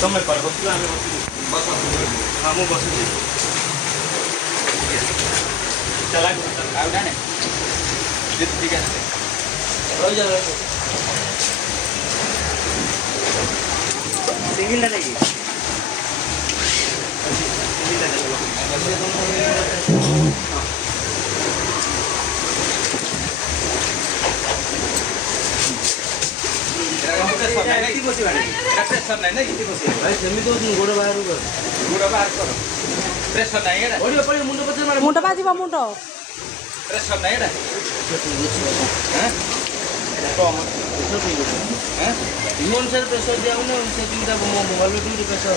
ତମେ କର ବସିଲ ଆମେ ବସିଲୁ ହଁ ମୁଁ ବସୁଛି ଚାଲା ଆଉ ଜାଣେ ঠিক আছে রয়ে যাবে সিঙ্গেলটা নাকি ମୁଣ୍ଡ ବାଜିବ ମୁଣ୍ଡ ପ୍ରେସର ନାହିଁ ଏଇଟା ଅନୁସାରେ ପ୍ରେସର ଦିଆହେଉନି ସେ ମୋବାଇଲ ପ୍ରେସର